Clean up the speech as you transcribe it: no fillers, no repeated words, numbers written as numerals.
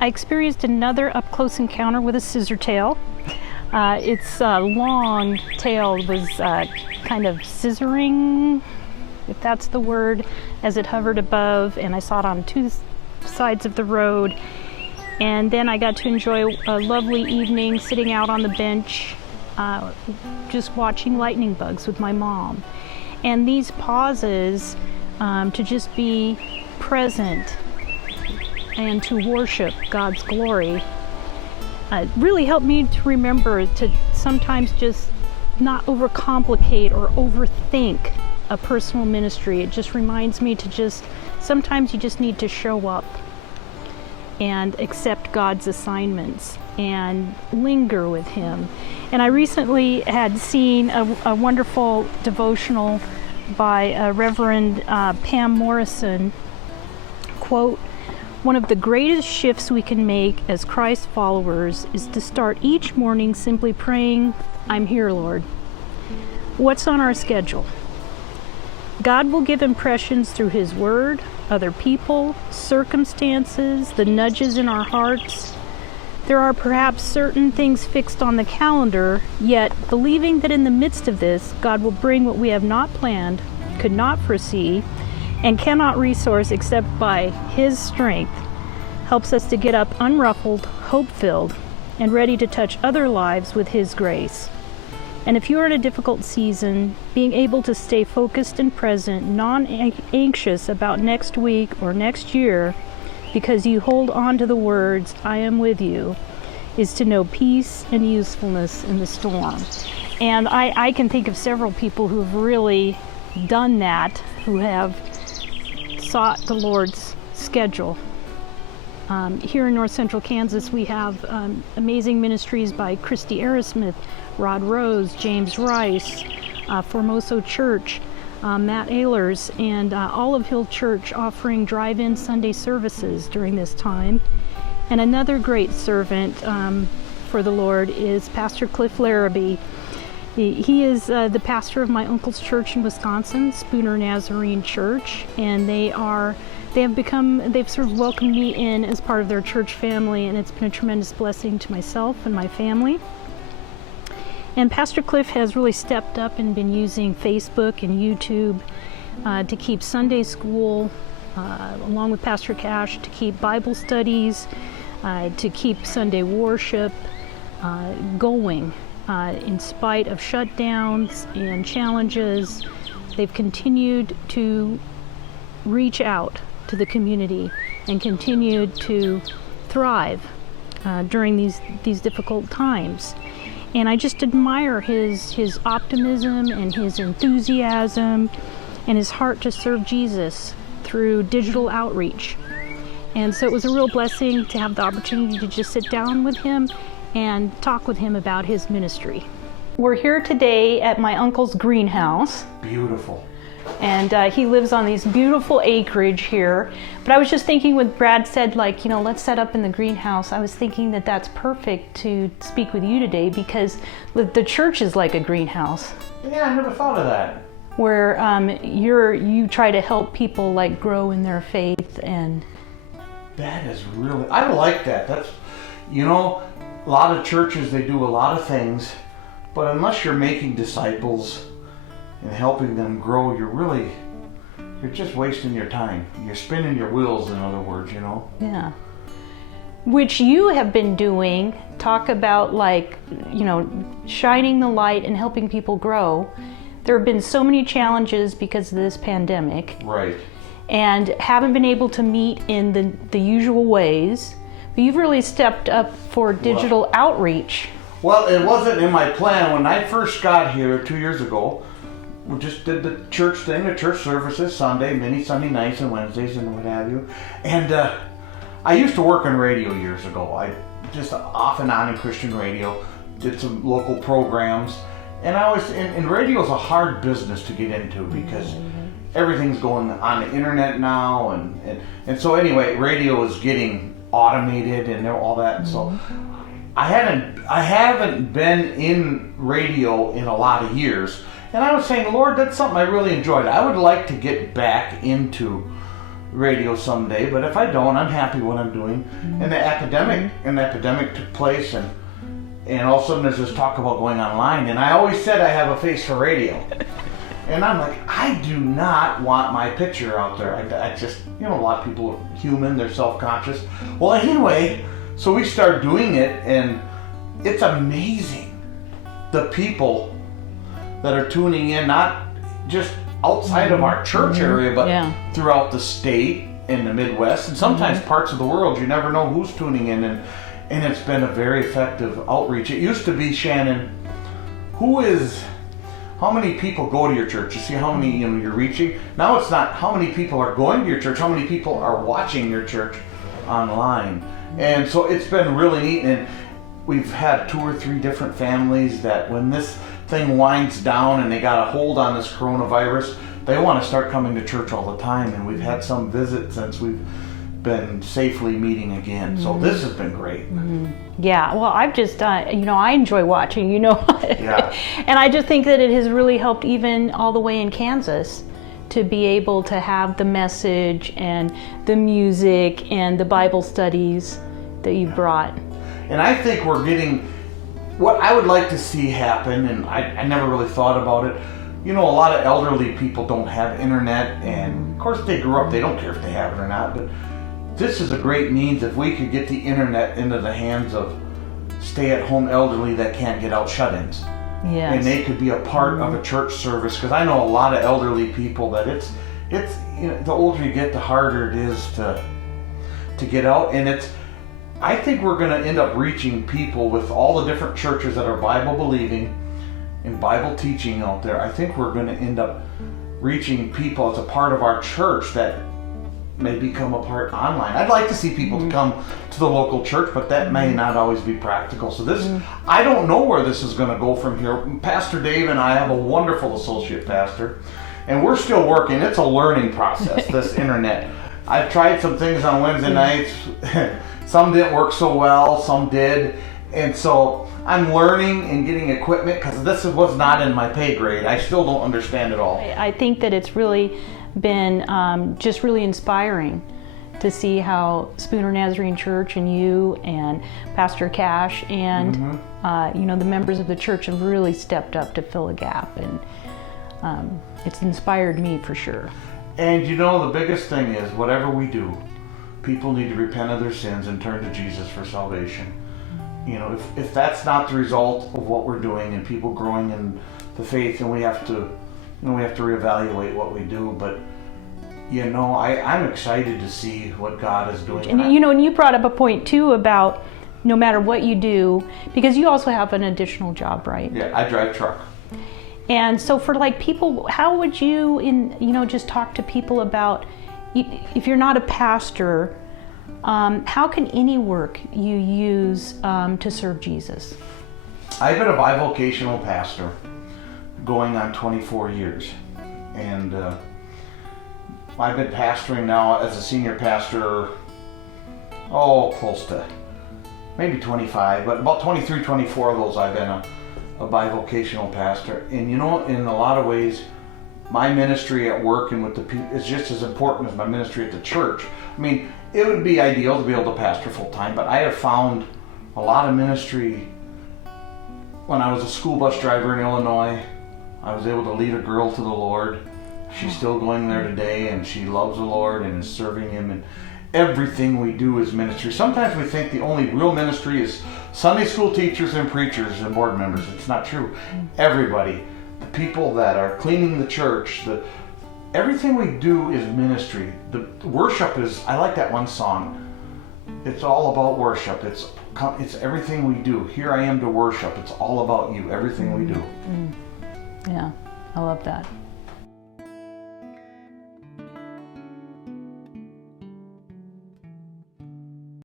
I experienced another up-close encounter with a scissor tail. Its long tail was kind of scissoring, if that's the word, as it hovered above, and I saw it on two sides of the road. And then I got to enjoy a lovely evening sitting out on the bench, just watching lightning bugs with my mom. And these pauses to just be present and to worship God's glory really helped me to remember to sometimes just not overcomplicate or overthink a personal ministry. It just reminds me to just, sometimes you just need to show up and accept God's assignments and linger with Him. And I recently had seen a wonderful devotional by Reverend Pam Morrison, quote, "One of the greatest shifts we can make as Christ followers is to start each morning simply praying, 'I'm here, Lord.' What's on our schedule? God will give impressions through His Word, other people, circumstances, the nudges in our hearts. There are perhaps certain things fixed on the calendar, yet believing that in the midst of this, God will bring what we have not planned, could not foresee, and cannot resource except by His strength, helps us to get up unruffled, hope-filled, and ready to touch other lives with His grace. And if you are in a difficult season, being able to stay focused and present, non-anxious about next week or next year, because you hold on to the words, 'I am with you,' is to know peace and usefulness in the storm." And I can think of several people who have really done that, who have sought the Lord's schedule. Here in North Central Kansas, we have amazing ministries by Christy Aerosmith, Rod Rose, James Rice, Formoso Church, Matt Ehlers, and Olive Hill Church offering drive-in Sunday services during this time. And another great servant for the Lord is Pastor Clifford Larrabee. He is the pastor of my uncle's church in Wisconsin, Spooner Nazarene Church, and they've sort of welcomed me in as part of their church family, and it's been a tremendous blessing to myself and my family. And Pastor Cliff has really stepped up and been using Facebook and YouTube to keep Sunday school, along with Pastor Cash, to keep Bible studies, to keep Sunday worship going. In spite of shutdowns and challenges, they've continued to reach out to the community and continued to thrive during these difficult times. And I just admire his optimism and his enthusiasm and his heart to serve Jesus through digital outreach. And so it was a real blessing to have the opportunity to just sit down with him and talk with him about his ministry. We're here today at my uncle's greenhouse. Beautiful. And he lives on these beautiful acreage here. But I was just thinking when Brad said, let's set up in the greenhouse, I was thinking that that's perfect to speak with you today, because the church is like a greenhouse. Yeah, I never thought of that. Where you try to help people grow in their faith. And that is really, I like that. That's, a lot of churches, they do a lot of things, but unless you're making disciples and helping them grow, you're just wasting your time. You're spinning your wheels, in other words, Yeah. Which you have been doing. Talk about shining the light and helping people grow. There have been so many challenges because of this pandemic. Right. And haven't been able to meet in the usual ways. But you've really stepped up for digital outreach. Well, it wasn't in my plan. When I first got here 2 years ago, we just did the church thing, the church services, many Sunday nights and Wednesdays and what have you. And I used to work on radio years ago. I just off and on in Christian radio, did some local programs. And and radio is a hard business to get into because everything's going on the internet now. And so anyway, radio is getting automated and all that. And so I haven't been in radio in a lot of years. And I was saying, Lord, that's something I really enjoyed. I would like to get back into radio someday, but if I don't, I'm happy what I'm doing. And the epidemic took place, and all of a sudden there's this talk about going online, and I always said I have a face for radio. And I'm like, I do not want my picture out there. I just, a lot of people are human, they're self-conscious. Well, anyway, so we start doing it, and it's amazing the people that are tuning in, not just outside of our church area, but throughout the state and the Midwest, and sometimes parts of the world. You never know who's tuning in, and it's been a very effective outreach. It used to be, Shannon, how many people go to your church? You see how many you're reaching. Now it's not how many people are going to your church, how many people are watching your church online. And so it's been really neat, and we've had 2 or 3 different families that when this thing winds down and they got a hold on this coronavirus, they want to start coming to church all the time. And we've had some visits since we've been safely meeting again. So this has been great. Yeah, well, I've just, I enjoy watching, Yeah. And I just think that it has really helped, even all the way in Kansas, to be able to have the message and the music and the Bible studies that you brought. And I think we're getting, what I would like to see happen, and I never really thought about it, a lot of elderly people don't have internet, and of course they grew up, they don't care if they have it or not, but this is a great means if we could get the internet into the hands of stay-at-home elderly that can't get out, shut-ins. Yes. And they could be a part of a church service, because I know a lot of elderly people that it's the older you get, the harder it is to get out. And I think we're going to end up reaching people with all the different churches that are Bible believing and Bible teaching out there. I think we're going to end up reaching people as a part of our church that may become a part online. I'd like to see people to come to the local church, but that may not always be practical. So I don't know where this is going to go from here. Pastor Dave and I have a wonderful associate pastor, and we're still working. It's a learning process, this internet. I've tried some things on Wednesday nights. Some didn't work so well, some did. And so I'm learning and getting equipment, because this was not in my pay grade. I still don't understand it all. I think that it's really been just really inspiring to see how Spooner Nazarene Church and you and Pastor Cash and the members of the church have really stepped up to fill a gap, and it's inspired me for sure. And the biggest thing is, whatever we do, people need to repent of their sins and turn to Jesus for salvation. If that's not the result of what we're doing and people growing in the faith, then we have to reevaluate what we do. But I'm excited to see what God is doing. And and you brought up a point too about no matter what you do, because you also have an additional job, right? Yeah, I drive truck. And so for people, how would you just talk to people about, if you're not a pastor, how can any work you use to serve Jesus? I've been a bivocational pastor going on 24 years. And I've been pastoring now as a senior pastor, close to maybe 25, but about 23, 24 of those I've been a bivocational pastor. And in a lot of ways, my ministry at work and with the people is just as important as my ministry at the church. I mean, it would be ideal to be able to pastor full time, but I have found a lot of ministry. When I was a school bus driver in Illinois, I was able to lead a girl to the Lord. She's still going there today, and she loves the Lord and is serving Him. And everything we do is ministry. Sometimes we think the only real ministry is Sunday school teachers and preachers and board members. It's not true. Everybody, the people that are cleaning the church, everything we do is ministry. The worship is, I like that one song. It's all about worship. It's everything we do. Here I am to worship. It's all about you, everything we do. Yeah, I love that.